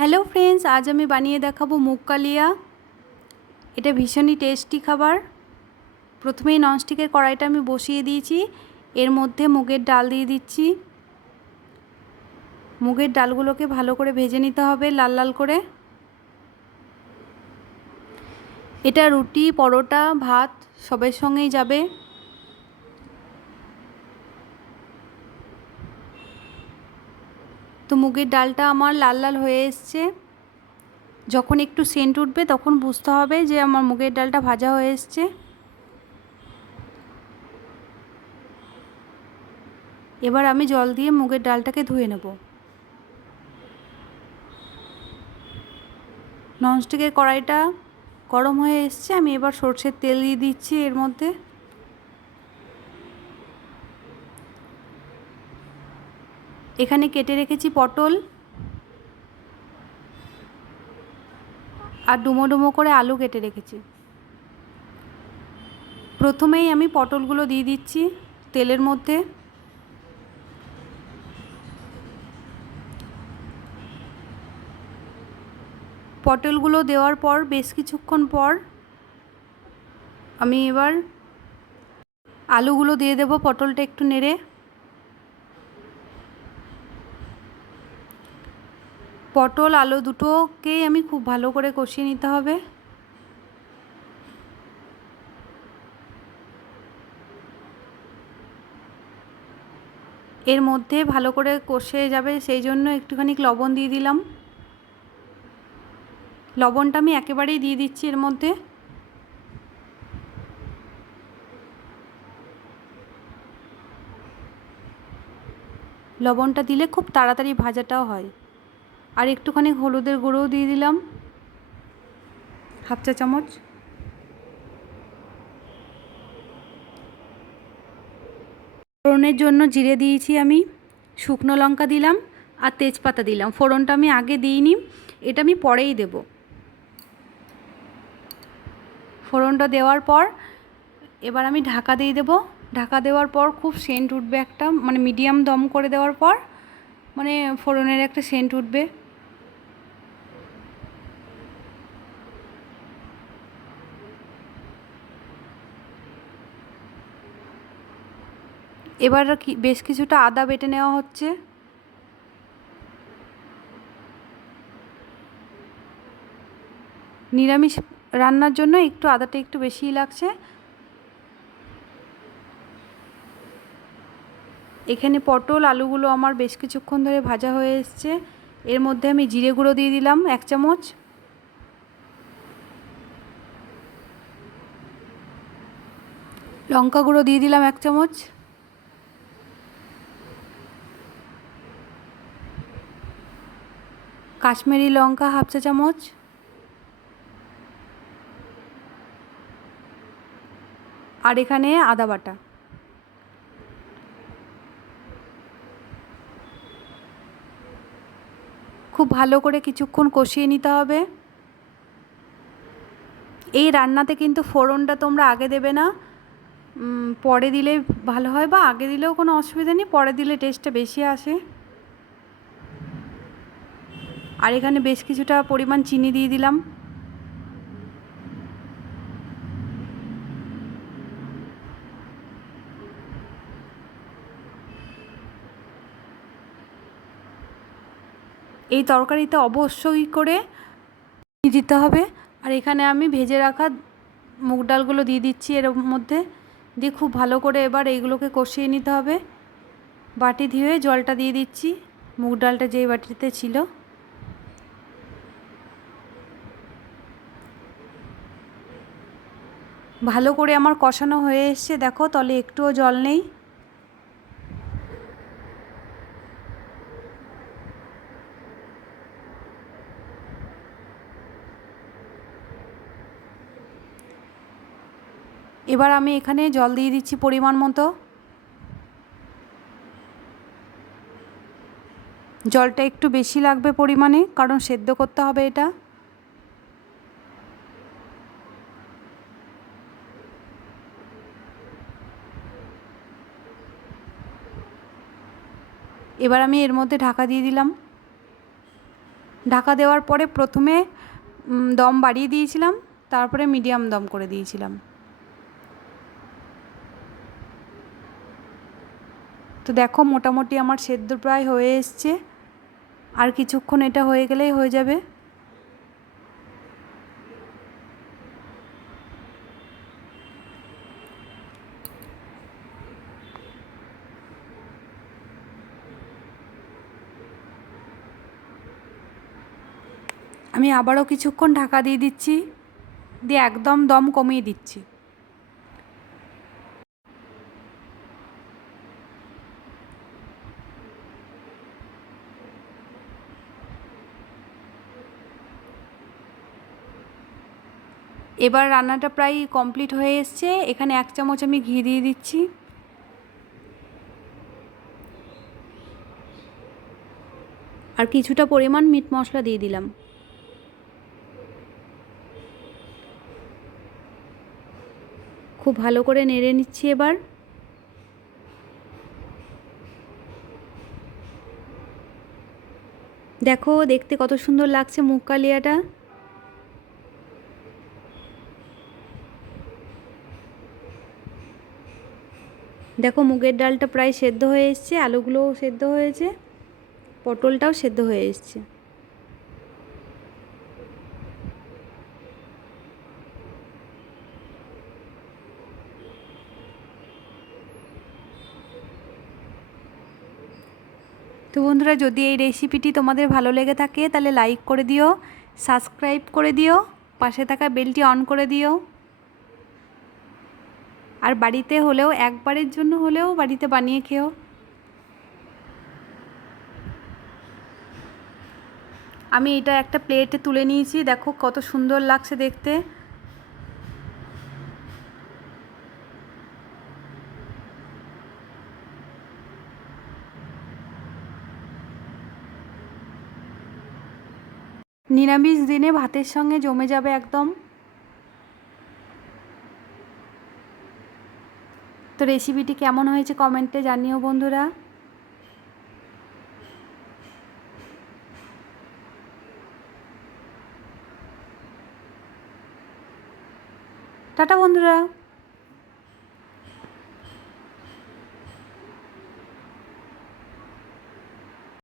Hello friends, আজ আমি বানিয়ে দেখাবো মুগ কালিয়া এটা ভীষণই টেস্টি খাবার। প্রথমেই ননস্টিকের কড়াইটা আমি বসিয়ে দিয়েছি। এর মধ্যে মুগের ডাল দিয়ে দিচ্ছি। মুগের ডালগুলোকে ভালো করে ভেজে নিতে হবে লাল লাল করে। এটা রুটি, পরোটা, ভাত সবের সঙ্গেই যাবে। তো মুগের ডালটা আমার লাল লাল হয়ে এসছে। যখন একটু সেন্ট উঠবে তখন বুঝতে হবে যে আমার মুগের ডালটা ভাজা হয়ে এসছে। এবার আমি জল দিয়ে মুগের ডালটাকে ধুয়ে নেব। ননস্টিকের কড়াইটা গরম হয়ে এসছে, আমি এবার সর্ষের তেল দিয়ে দিচ্ছি এর মধ্যে। এখানে কেটে রেখেছি পটল। আর ডুমো ডুমো করে আলু কেটে রেখেছি। প্রথমেই আমি পটলগুলো দিয়ে দিচ্ছি তেলের মধ্যে। পটলগুলো দেওয়ার পর, বেশ কিছুক্ষণ পর আমি এবার আলুগুলো দিয়ে দেবো পটলটা একটু নেড়ে। পটল, আলু দুটোকেই আমি খুব ভালো করে কষিয়ে নিতে হবে। এর মধ্যে ভালো করে কষে যাবে, সেই জন্য একটুখানি লবণ দিয়ে দিলাম। লবণটা আমি একেবারেই দিয়ে দিচ্ছি এর মধ্যে। লবণটা দিলে খুব তাড়াতাড়ি ভাজাটাও হয়। আর একটুখানি হলুদের গুঁড়োও দিয়ে দিলাম। হাফ চা চামচ। ফোড়নের জন্য জিরে দিয়েছি আমি, শুকনো লঙ্কা দিলাম আর তেজপাতা দিলাম। ফোড়নটা আমি আগে দিইনি, এটা আমি পরেই দেব। ফোড়নটা দেওয়ার পর এবার আমি ঢাকা দিয়ে দেব। ঢাকা দেওয়ার পর খুব সেন্ট উঠবে একটা মানে মিডিয়াম দম করে দেওয়ার পর মানে ফোড়নের একটা সেন্ট উঠবে। এবার বেশ কিছুটা আদা বেটে নেওয়া হচ্ছে। নিরামিষ রান্নার জন্য একটু আদাটা একটু বেশিই লাগছে। এখানে পটল, আলুগুলো আমার বেশ কিছুক্ষণ ধরে ভাজা হয়ে এসছে। এর মধ্যে আমি জিরে গুঁড়ো দিয়ে দিলাম, এক চামচ। লঙ্কা গুঁড়ো দিয়ে দিলাম, এক চামচ। কাশ্মীরি লঙ্কা হাফ চা চামচ। আর এখানে আদা বাটা। খুব ভালো করে কিছুক্ষণ কষিয়ে নিতে হবে। এই রান্নাতে কিন্তু ফোড়নটা তোমরা আগে দেবে না। পরে দিলে ভালো হয় বা আগে দিলেও কোনো অসুবিধা নেই, পরে দিলে টেস্টটা বেশি আসে। আর এখানে বেশ কিছুটা পরিমাণ চিনি দিয়ে দিলাম। এই তরকারিতে অবশ্যই করে দিতে হবে। আর এখানে আমি ভেজে রাখা মুগ ডালগুলো দিয়ে দিচ্ছি এর মধ্যে। দিয়ে খুব ভালো করে এবার এইগুলোকে কষিয়ে নিতে হবে। বাটি ধুয়ে জলটা দিয়ে দিচ্ছি। মুগ ডালটা যেই বাটিতে ছিল। ভালো করে আমার কষানো হয়ে এসছে। দেখো, তলে একটুও জল নেই। এবার আমি এখানে জল দিয়ে দিচ্ছি পরিমাণ মতো। জলটা একটু বেশি লাগবে পরিমাণে, কারণ সেদ্ধ করতে হবে এটা। এবার আমি এর মধ্যে ঢাকা দিয়ে দিলাম। ঢাকা দেওয়ার পরে প্রথমে দম বাড়িয়ে দিয়েছিলাম, তারপরে মিডিয়াম দম করে দিয়েছিলাম। তো দেখো, মোটামুটি আমার সেদ্ধ প্রায় হয়ে এসছে। আর কিছুক্ষণ এটা হয়ে গেলেই হয়ে যাবে। আমি আবারও কিছুক্ষণ ঢাকা দিয়ে দিচ্ছি, দিয়ে একদম দম কমিয়ে দিচ্ছি। এবার রান্নাটা প্রায় কমপ্লিট হয়ে এসছে। এখানে এক চামচ আমি ঘি দিয়ে দিচ্ছি। আর কিছুটা পরিমাণ মিট মশলা দিয়ে দিলাম। খুব ভালো করে নেড়ে নিচ্ছি এবার। দেখো, দেখতে কত সুন্দর লাগছে মুগ কালিয়াটা দেখো, মুগের ডালটা প্রায় সেদ্ধ হয়ে এসছে, আলুগুলোও সেদ্ধ হয়েছে, পটলটাও সেদ্ধ হয়ে এসছে। তো বন্ধুরা, যদি এই রেসিপিটি তোমাদের ভালো লেগে থাকে, তাহলে লাইক করে দিও সাবস্ক্রাইব করে দিও, পাশে থাকা বেলটি অন করে দিও। আর বাড়িতে হলেও, একবারের জন্য হলেও বাড়িতে বানিয়ে খেও। আমি এটা একটা প্লেটে তুলে নিয়েছি, দেখো কত সুন্দর লাগছে দেখতে। নিরামিষ দিনে ভাতের সঙ্গে জমে যাবে একদম। তো রেসিপিটি কেমন হয়েছে কমেন্টে জানিও বন্ধুরা। টাটা বন্ধুরা।